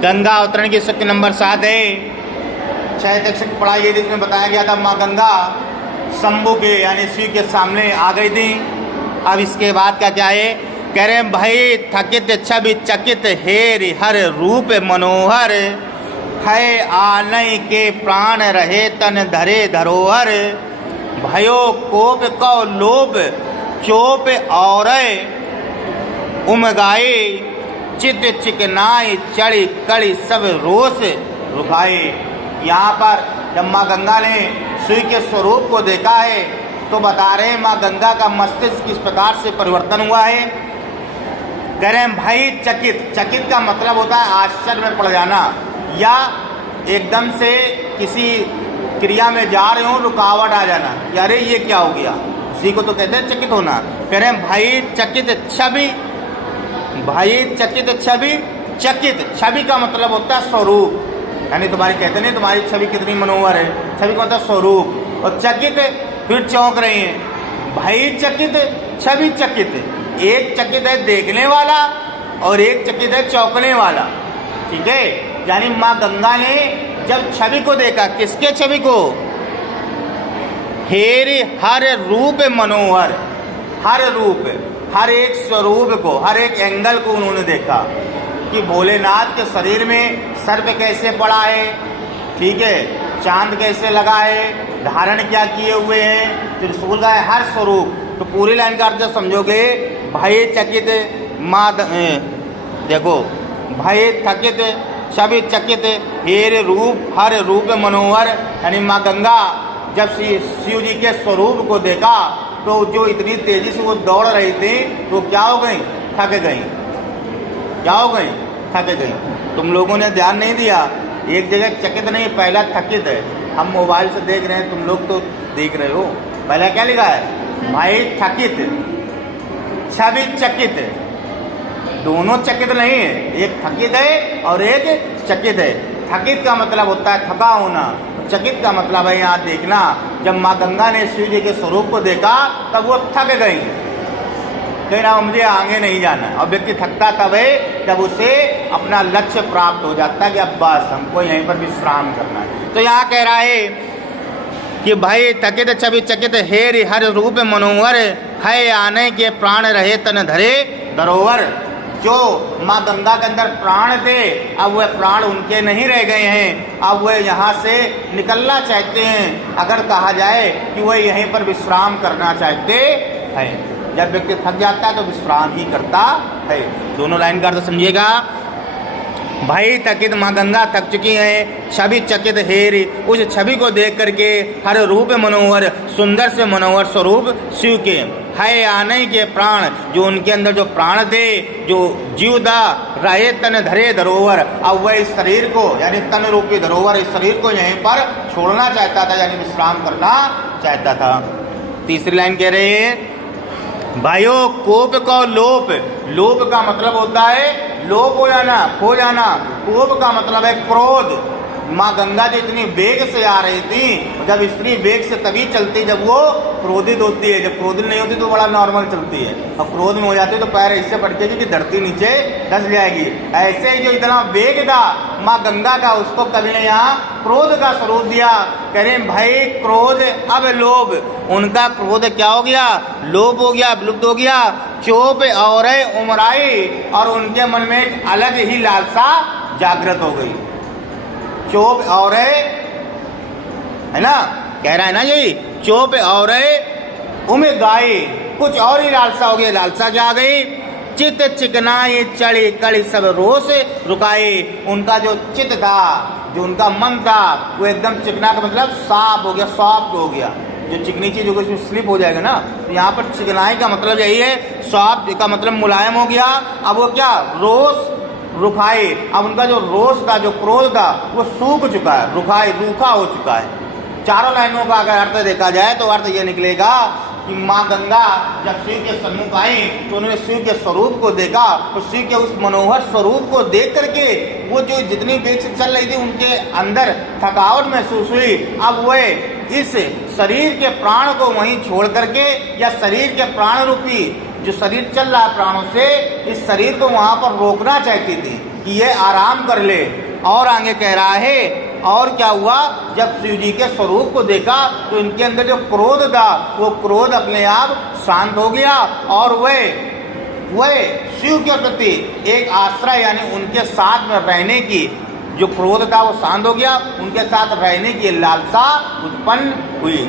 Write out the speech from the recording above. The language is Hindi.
गंगा अवतरण की शक्ति नंबर 7 है। 6 तक पढ़ाई गई थी, इसमें बताया गया था माँ गंगा शंभु के यानी शिव के सामने आ गई थी। अब इसके बाद का क्या है, कह रहे हैं भाई थकित छवि चकित हेर हर रूप मनोहर, है आनय के प्राण रहे तन धरे धरोहर, भयो कोप कौ लोप चोप और उमगाए, चित चिकनाई चढ़ी कड़ी सब रोष रुकाए। यहाँ पर जब माँ गंगा ने शिव के स्वरूप को देखा है तो बता रहे हैं माँ गंगा का मस्तिष्क किस प्रकार से परिवर्तन हुआ है। कह रहे हैं भाई चकित, चकित का मतलब होता है आश्चर्य में पड़ जाना या एकदम से किसी क्रिया में जा रहे हो रुकावट आ जाना कि अरे ये क्या हो गया, उसी को तो कहते हैं चकित होना। कह रहे हैं भाई चकित छवि, भाई चकित छवि, चकित छवि का मतलब होता है स्वरूप, यानी तुम्हारी कहते नहीं तुम्हारी छवि कितनी मनोहर है, छवि का मतलब स्वरूप। और चकित फिर चौंक रही हैं, भाई चकित छवि चकित, एक चकित है देखने वाला और एक चकित है चौंकने वाला, ठीक है। यानी माँ गंगा ने जब छवि को देखा, किसके छवि को, हेर हर रूप मनोहर, हर रूप, हर एक स्वरूप को, हर एक एंगल को उन्होंने देखा कि भोलेनाथ के शरीर में सर्प कैसे पड़ा है, ठीक है, चांद कैसे लगा है, धारण क्या किए हुए हैं, त्रिशूल का है, हर स्वरूप। तो पूरी लाइन का अर्थ समझोगे, भय चकित माँ देखो, भय थकित छवि चकित हेर रूप हर रूप मनोहर, यानी माँ गंगा जब शिव जी के स्वरूप को देखा तो जो इतनी तेजी से वो दौड़ रही थी तो क्या हो गई, थक गई, क्या हो गई, थक गई। तुम लोगों ने ध्यान नहीं दिया, एक जगह चकित नहीं, पहला थकित है। हम मोबाइल से देख रहे हैं, तुम लोग तो देख रहे हो, पहला क्या लिखा है, भाई थकित छवि चकित, दोनों चकित नहीं है, एक थकित है और एक चकित है। थकित का मतलब होता है थका होना, चकित का मतलब है यहाँ देखना। जब माँ गंगा ने शिव जी के स्वरूप को देखा तब वो थक गई, कहीं ना मुझे आगे नहीं जाना। और व्यक्ति थकता तब है जब उसे अपना लक्ष्य प्राप्त हो जाता है कि अब बस हमको यहीं पर विश्राम करना है। तो यहाँ कह रहा है कि भाई थकित छवि चकित हेर हर रूप मनोहर, है आने के प्राण रहे तन धरे धरोहर। जो माँ गंगा के अंदर प्राण थे अब वह प्राण उनके नहीं रह गए हैं, अब वह यहाँ से निकलना चाहते हैं। अगर कहा जाए कि वह यहीं पर विश्राम करना चाहते हैं, जब व्यक्ति थक जाता है तो विश्राम ही करता है। दोनों लाइन का अर्थ समझिएगा, भाई थकित माँ गंगा थक चुकी हैं, छवि चकित हेर, उस छवि को देख करके हर रूप मनोहर, सुंदर से मनोहर स्वरूप शिव के, है आने के प्राण, जो उनके अंदर जो प्राण थे, जो जीवदा रहे तन धरे धरोहर, अब वह इस शरीर को यानी तन रूपी धरोहर, इस शरीर को यहीं पर छोड़ना चाहता था, यानी विश्राम करना चाहता था। तीसरी लाइन कह रहे हैं, भाइयों कोप को लोप, लोप का मतलब होता है लोप हो जाना, खो जाना। कोप का मतलब है क्रोध। माँ गंगा जी इतनी वेग से आ रही थी, जब स्त्री वेग से तभी चलती जब वो क्रोधित होती है, जब क्रोधित नहीं होती तो बड़ा नॉर्मल चलती है, और क्रोध में हो जाती है तो पैर इससे पटकेगी कि धरती नीचे धंस जाएगी। ऐसे ही जो इतना वेग था माँ गंगा का, उसको कवि ने यहाँ क्रोध का स्वरूप दिया। कह रहे भाई क्रोध अब लोभ, उनका क्रोध क्या हो गया, लोभ हो गया, विलुप्त हो गया। चोप और उमराई, और उनके मन में एक अलग ही लालसा जागृत हो गई। चोप और है ना, कह रहा है ना यही, चोप और उम्र गाये, कुछ और ही लालसा हो गई। लालसा क्या आ गई, चित चिकनाई चढ़ी कड़ी सब रोष रुकाए। उनका जो चित था, जो उनका मन था, वो एकदम चिकना का मतलब साफ हो गया, सॉफ्ट हो गया। जो चिकनी चीज होगी उसमें स्लिप हो जाएगा ना, तो यहाँ पर चिकनाई का मतलब यही है, सॉफ्ट का मतलब मुलायम हो गया। अब वो क्या, रोष रुखाए, अब उनका जो रोष था, जो क्रोध था, वो सूख चुका है, रुखाए रूखा हो चुका है। चारों लाइनों का अगर अर्थ देखा जाए तो अर्थ ये निकलेगा कि माँ गंगा जब शिव के सम्मुख आई तो उन्होंने शिव के स्वरूप को देखा, तो शिव के उस मनोहर स्वरूप को देख करके वो जो जितनी वेग से चल रही थी उनके अंदर थकावट महसूस हुई। अब वह इस शरीर के प्राण को वहीं छोड़ करके, या शरीर के प्राण रूपी जो शरीर चल रहा है प्राणों से, इस शरीर को वहां पर रोकना चाहती थी कि ये आराम कर ले। और आगे कह रहा है, और क्या हुआ, जब शिव जी के स्वरूप को देखा तो इनके अंदर जो क्रोध था वो क्रोध अपने आप शांत हो गया, और वह शिव के प्रति एक आश्रय यानी उनके साथ में रहने की जो क्रोध था वो शांत हो गया, उनके साथ रहने की लालसा उत्पन्न हुई।